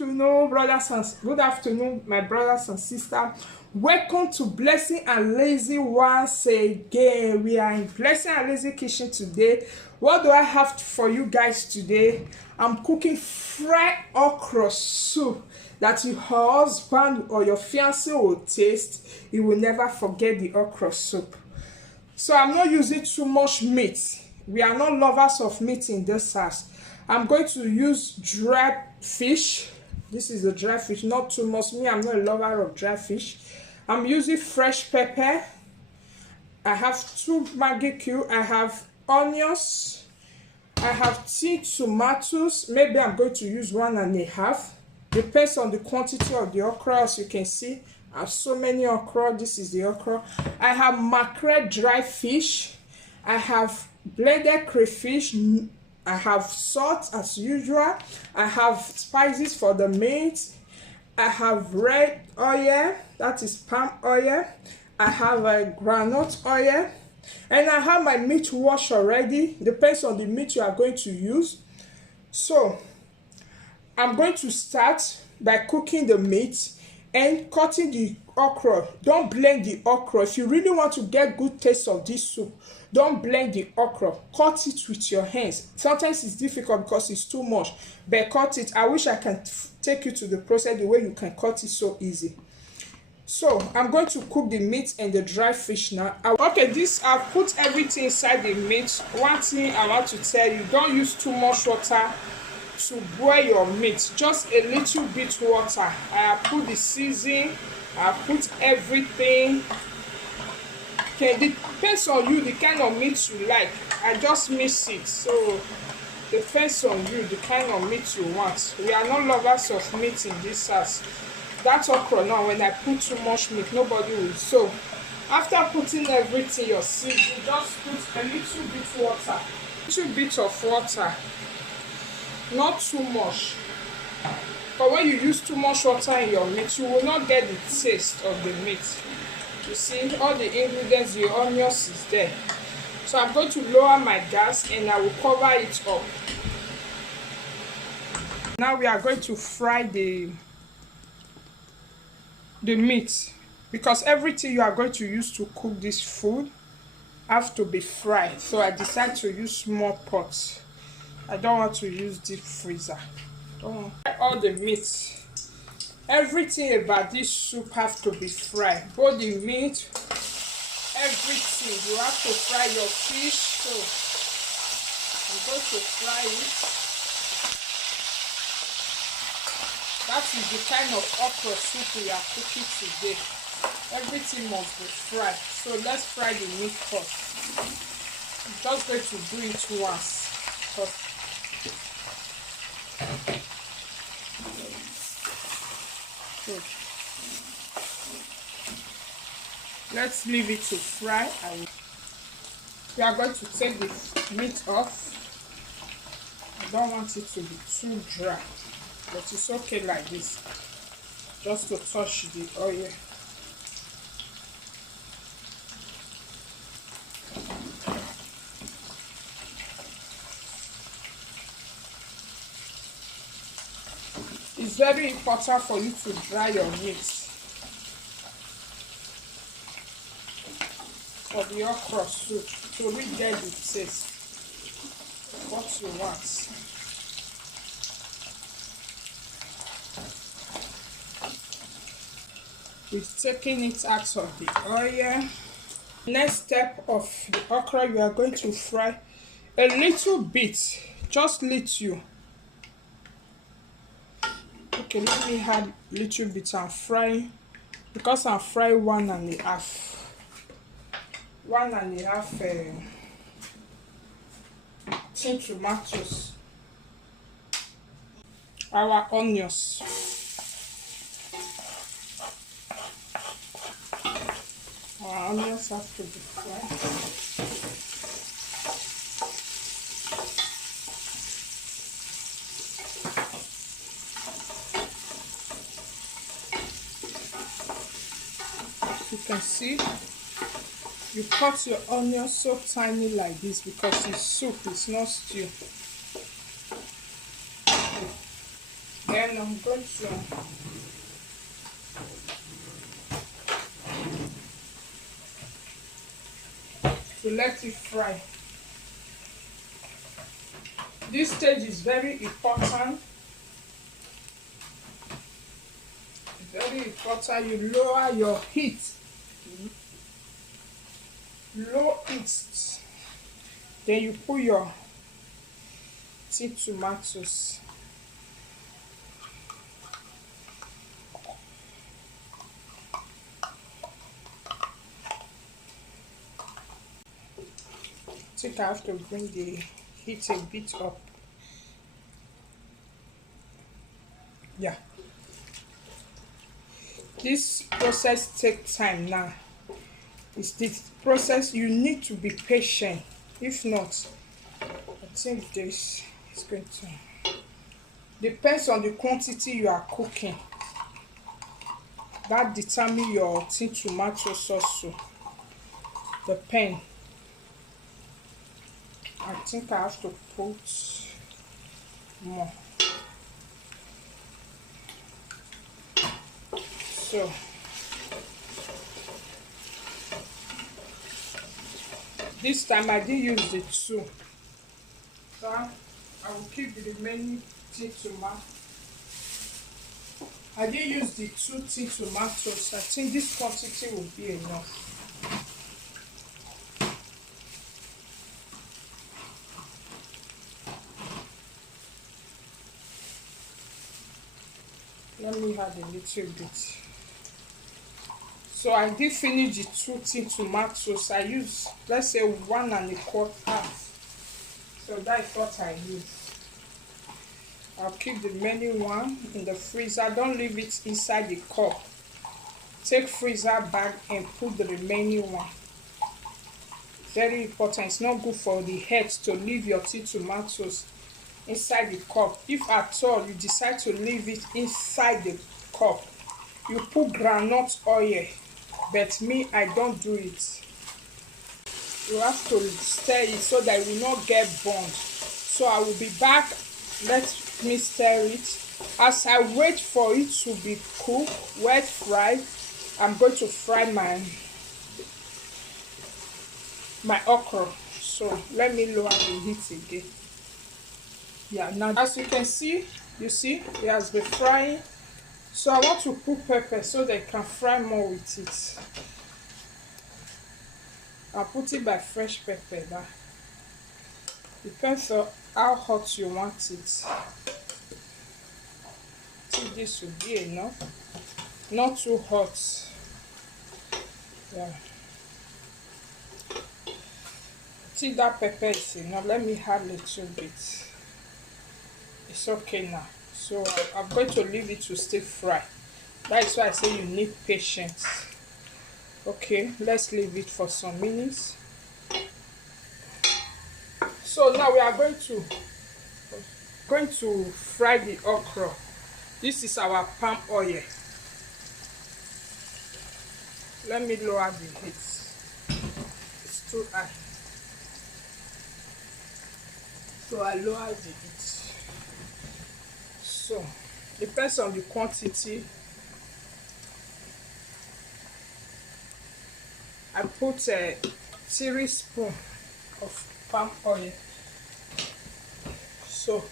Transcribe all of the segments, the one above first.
Good afternoon, my brothers and sisters. Welcome to Blessing and Lizzy once again. We are in Blessing and Lizzy kitchen today. What do I have for you guys today? I'm cooking fried okra soup that your husband or your fiancé will taste. You will never forget the okra soup. So I'm not using too much meat. We are not lovers of meat in this house. I'm going to use dry fish. This is the dry fish, not too much. Me, I'm not a lover of dry fish. I'm using fresh pepper. I have 2 Maggi cubes. I have onions. I have 2 tomatoes. Maybe I'm going to use 1.5. Depends on the quantity of the okra. As you can see, I have so many okra. This is the okra. I have mackerel dry fish. I have blended crayfish. I have salt as usual. I have spices for the meat. I have red oil, that is palm oil. I have a groundnut oil. And I have my meat washed already. Depends on the meat you are going to use. So, I'm going to start by cooking the meat and cutting the okra. Don't blend the okra. If you really want to get good taste of this soup, don't blend the okra. Cut it with your hands. Sometimes it's difficult because it's too much, but cut it. I wish I can take you to the process the way you can cut it so easy. So I'm going to cook the meat and the dry fish now. Okay, I've put everything inside the meat. One thing I want to tell you, don't use too much water to boil your meat. Just a little bit water. I have put the seasoning. I put everything. Okay, it depends on you the kind of meat you like. I just mix it, so depends on you the kind of meat you want. We are not lovers of meat in this house. That's okra now. When I put too much meat, nobody will. So after putting everything, your seasoning, just put a little bit water. Little bit of water, not too much. But when you use too much water in your meat, you will not get the taste of the meat. You see, all the ingredients, the onions is there. So I'm going to lower my gas and I will cover it up. Now we are going to fry the meat, because everything you are going to use to cook this food have to be fried. So I decided to use small pots. I don't want to use deep freezer. All the meat. Everything about this soup have to be fried. Both the meat, everything. You have to fry your fish. So I'm going to fry it. That is the kind of okra soup we are cooking today. Everything must be fried. So let's fry the meat first. I'm just going to do it once. Good. Let's leave it to fry. We are going to take the meat off. I don't want it to be too dry, but it's okay like this, just to touch the oil. It's very important for you to dry your meat for the okra soup to really get the taste what you want. We've taken it out of the oil. Next step of the okra, you are going to fry a little bit, just little. Okay, let me add a little bit and fry, because I'm frying 1.5. 1.5 tin tomatoes. Our onions. Our onions have to be fried. You can see you cut your onion so tiny like this because it's soup, it's not stew. Then then I'm going to let it fry. This stage is very important. Very important. You lower your heat. Low heat. Then you put your tin tomatoes. I think I have to bring the heat a bit up. Yeah. This process takes time now. It's this process you need to be patient. If not, I think this is going to depends on the quantity you are cooking. That determines your tin tomato sauce. The pen. I think I have to put more. So this time I did use the 2. So I will keep the remaining tin tomato. I did use the 2 tin tomatoes. I think this quantity will be enough. Let me add a little bit. So I did finish the 2 tin tomatoes. I used, let's say, 1 1/4. So that's what I use. I'll keep the remaining one in the freezer. Don't leave it inside the cup. Take freezer bag and put the remaining one. Very important. It's not good for the head to leave your tin tomatoes inside the cup. If at all you decide to leave it inside the cup, you put groundnut oil, but me, I don't do it. You have to stir it so that it will not get burnt. So I will be back. Let me stir it. As I wait for it to be cooked, wet fried, I'm going to fry my okra. So let me lower the heat again. Yeah, now as you can see, it has been frying. So I want to put pepper so they can fry more with it. I'll put it by fresh pepper now. Depends on how hot you want it. I think this will be enough. Not too hot. Yeah. I think that pepper is enough. Let me add a little bit. It's okay now. So I'm going to leave it to stay fry. That's why I say you need patience. Okay, let's leave it for some minutes. So now we are going to fry the okra. This is our palm oil. Let me lower the heat. It's too high. So I lower the heat. So depends on the quantity. I put a 3 spoons of palm oil. So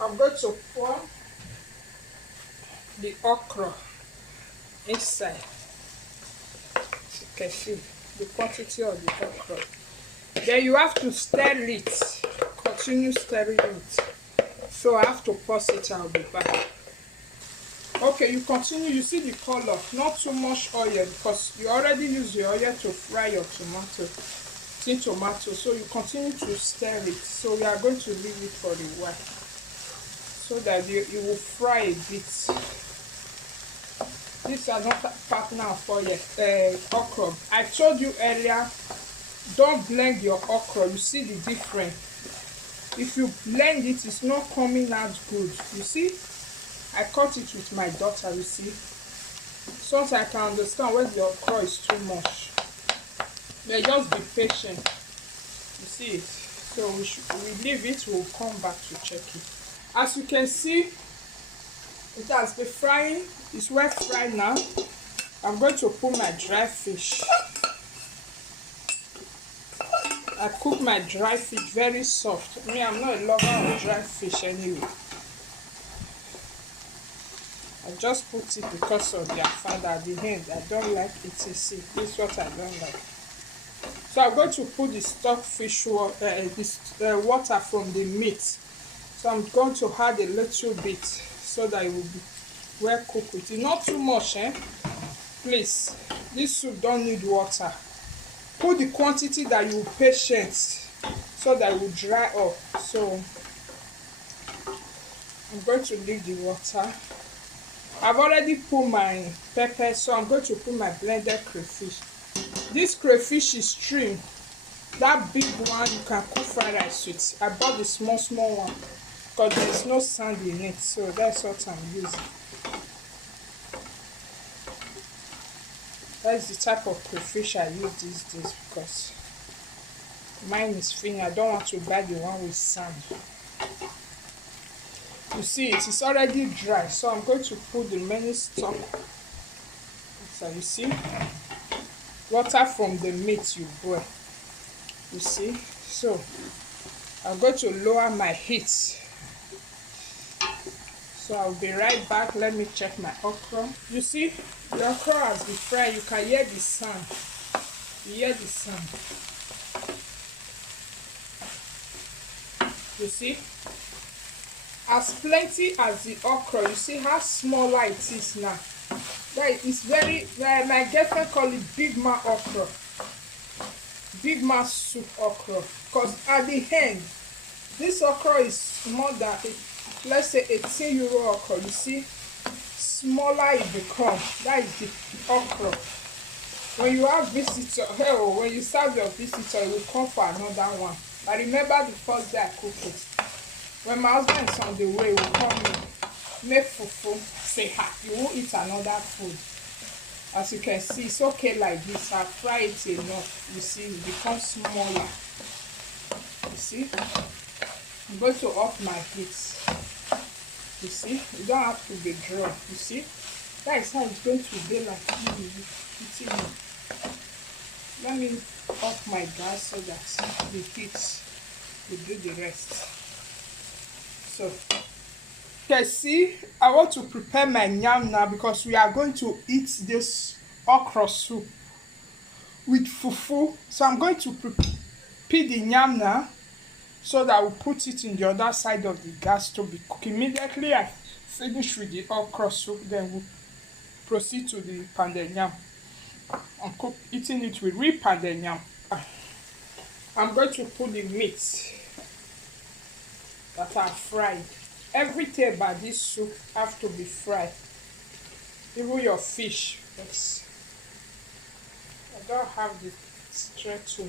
I'm going to pour the okra inside. So you can see the quantity of the okra. Then you have to stir it. Continue stirring it. So I have to pause it. I'll be back. Okay, you continue. You see the color. Not too much oil because you already use the oil to fry your tin tomato. So you continue to stir it. So we are going to leave it for a while so that it will fry a bit. This is another partner for your okra. I told you earlier, don't blend your okra. You see the difference. If you blend it, it's not coming out good. You see, I cut it with my daughter. You see, sometimes I can understand when the okra is too much. But just be patient. You see it. So we leave it. We'll come back to check it. As you can see, It has been frying. It's well fried now. I'm going to put my dry fish. I cook my dry fish very soft. Me, I'm not a lover of dry fish anyway. I just put it because of their father at the end. I don't like it. See, this is what I don't like. So I'm going to put the stockfish water from the meat. So I'm going to add a little bit so that it will be well cooked with it. Not too much, please. This soup don't need water. Put the quantity that you patient so that it will dry up. So I'm going to leave the water. I've already put my pepper, so I'm going to put my blended crayfish. This crayfish is trim. That big one you can cook fried rice with. I bought the small one because there's no sand in it, so that's what I'm using. That's the type of crayfish I use these days because mine is thin. I don't want to buy the one with sand. You see, it is already dry, so I'm going to put the many stock. So you see, water from the meat you boil. You see, so I'm going to lower my heat. So I'll be right back. Let me check my okra. You see, the okra has been fried. You can hear the sound. You hear the sound. You see, as plenty as the okra, you see how smaller it is now. That is very, my girlfriend call it big man okra, big man soup okra. Because at the end, this okra is more than, let's say, 18 euro okra. You see, smaller it becomes. That is the okra. When you have visitor, hell, when you serve your visitor, you will come for another one. I remember the first day I cooked it. When my husband is on the way, he will come in, make fufu, say, ha, you won't eat another food. As you can see, it's okay like this. I fry it enough. You see, it becomes smaller. You see? I'm going to off my heat. You see? You don't have to be dry. You see? That is how it's going to be like eating it. Let me off my gas so that the heat will do the rest. So, you can see, I want to prepare my yam now because we are going to eat this okra soup with fufu. So I'm going to prepare the yam now so that we'll put it in the other side of the gas to be cooked. Immediately I finish with the okra soup, then we'll proceed to the pounded yam and eating it with real pounded yam. I'm going to put the meat that are fried. Everything about this soup have to be fried. Even your fish. But I don't have the strength to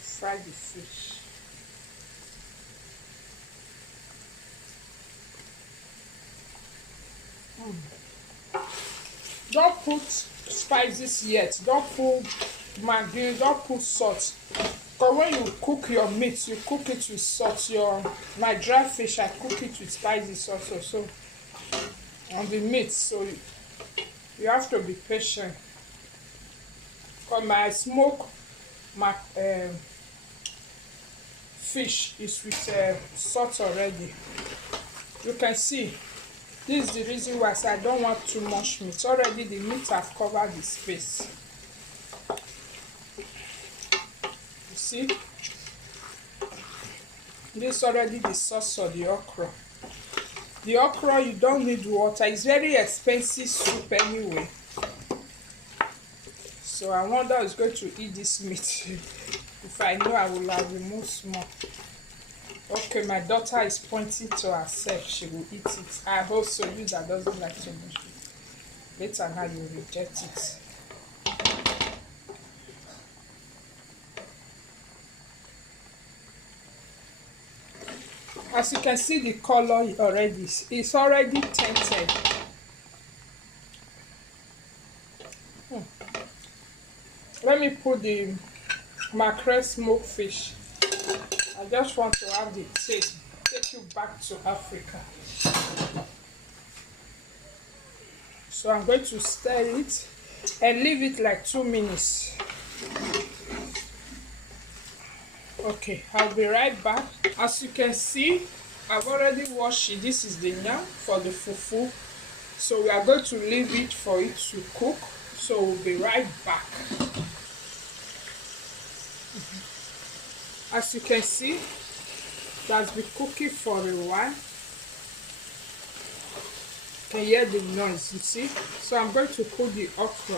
fry the fish. Don't put spices yet. Don't put maggi. Don't put salt. Because when you cook your meat, you cook it with salt. My dry fish, I cook it with spices also. So on the meat, so you have to be patient. Because my fish is with salt already. You can see. This is the reason why I say I don't want too much meat. Already the meat have covered the space. You see? This is already the sauce of the okra. The okra, you don't need water. It's very expensive soup anyway. So I wonder who's going to eat this meat. If I know, I will have removed small. Okay, my daughter is pointing to herself. She will eat it. I hope so. You that doesn't like too much. Later now you reject it. As you can see, the color already, it's already tinted. Let me put the mackerel smoked fish. I just want to have the taste. Take you back to Africa. So I'm going to stir it and leave it like 2 minutes. Okay, I'll be right back. As you can see, I've already washed it. This is the yam for the fufu. So we are going to leave it for it to cook. So we'll be right back. As you can see, it has been cooking for a while. You can hear the noise, you see. So I'm going to put the okra.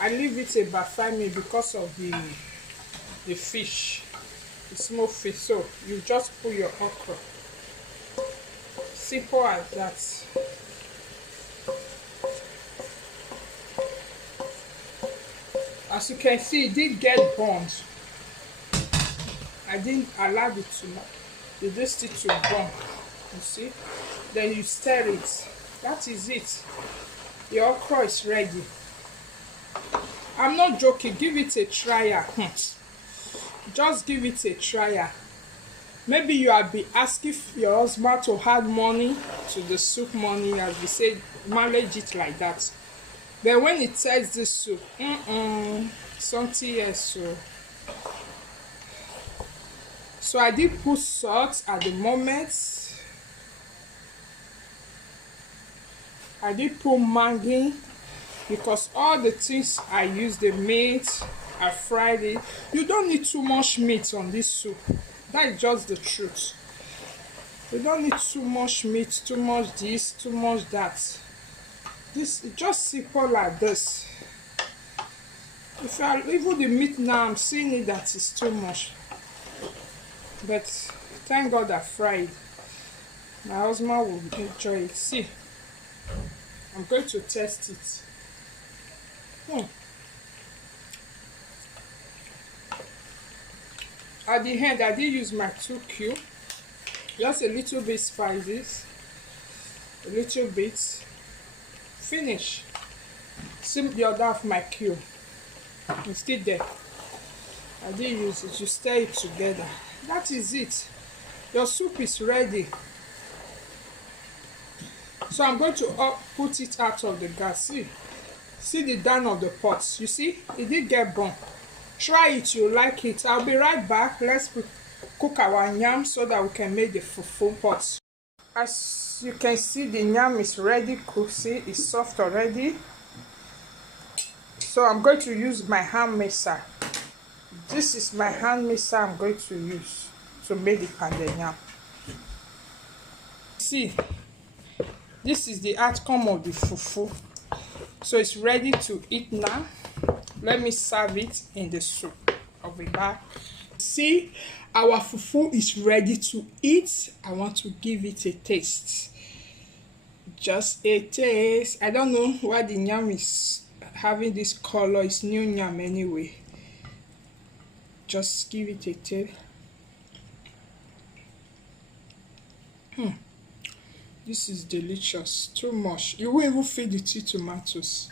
I leave it about 5 minutes because of the fish, the small fish. So you just put your okra. Simple as that. As you can see, it did get burned. I didn't allow it to this stick to burn. You see? Then you stir it. That is it. Your okra is ready. I'm not joking. Give it a trial. Just give it a trial. Maybe you have been asking your husband to add money to the soup money, as we say, manage it like that. Then when it tastes this soup, something else. So I did put salt at the moment. I did put Maggi because all the things I used, the meat, I fried it. You don't need too much meat on this soup. That is just the truth. You don't need too much meat, too much this, too much that. This is just simple like this. If I even the meat now, I'm seeing it that is too much. But thank God I fried. My husband will enjoy it. See, I'm going to test it. At the end, I did use my 2 cubes. Just a little bit spices. A little bit. Finish. See the other of my cube. It's still there. I did use it. You stir it together. That is it. Your soup is ready. So I'm going to put it out of the gas. See the down of the pot. You see, it did get burnt. Try it, you like it. I'll be right back. Let's cook our yam so that we can make the fufu pot. As you can see, the yam is ready cooked. See, it's soft already. So I'm going to use my hand mixer. This is my hand mixer I'm going to use to make the pounded yam. See, this is the outcome of the fufu. So it's ready to eat now. Let me serve it in the soup. I'll be back. See, our fufu is ready to eat. I want to give it a taste. Just a taste. I don't know why the yam is having this color. It's new yam anyway. Just give it a taste. This is delicious. Too much. You won't even feel the 2 tomatoes.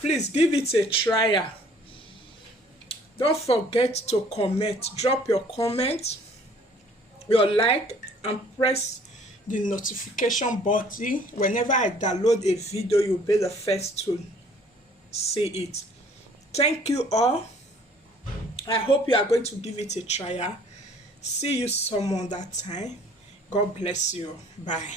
Please give it a trial. Don't forget to comment. Drop your comment, your like, and press the notification button. Whenever I download a video, you'll be the first to see it. Thank you all. I hope you are going to give it a trial. See you some other time. God bless you. Bye.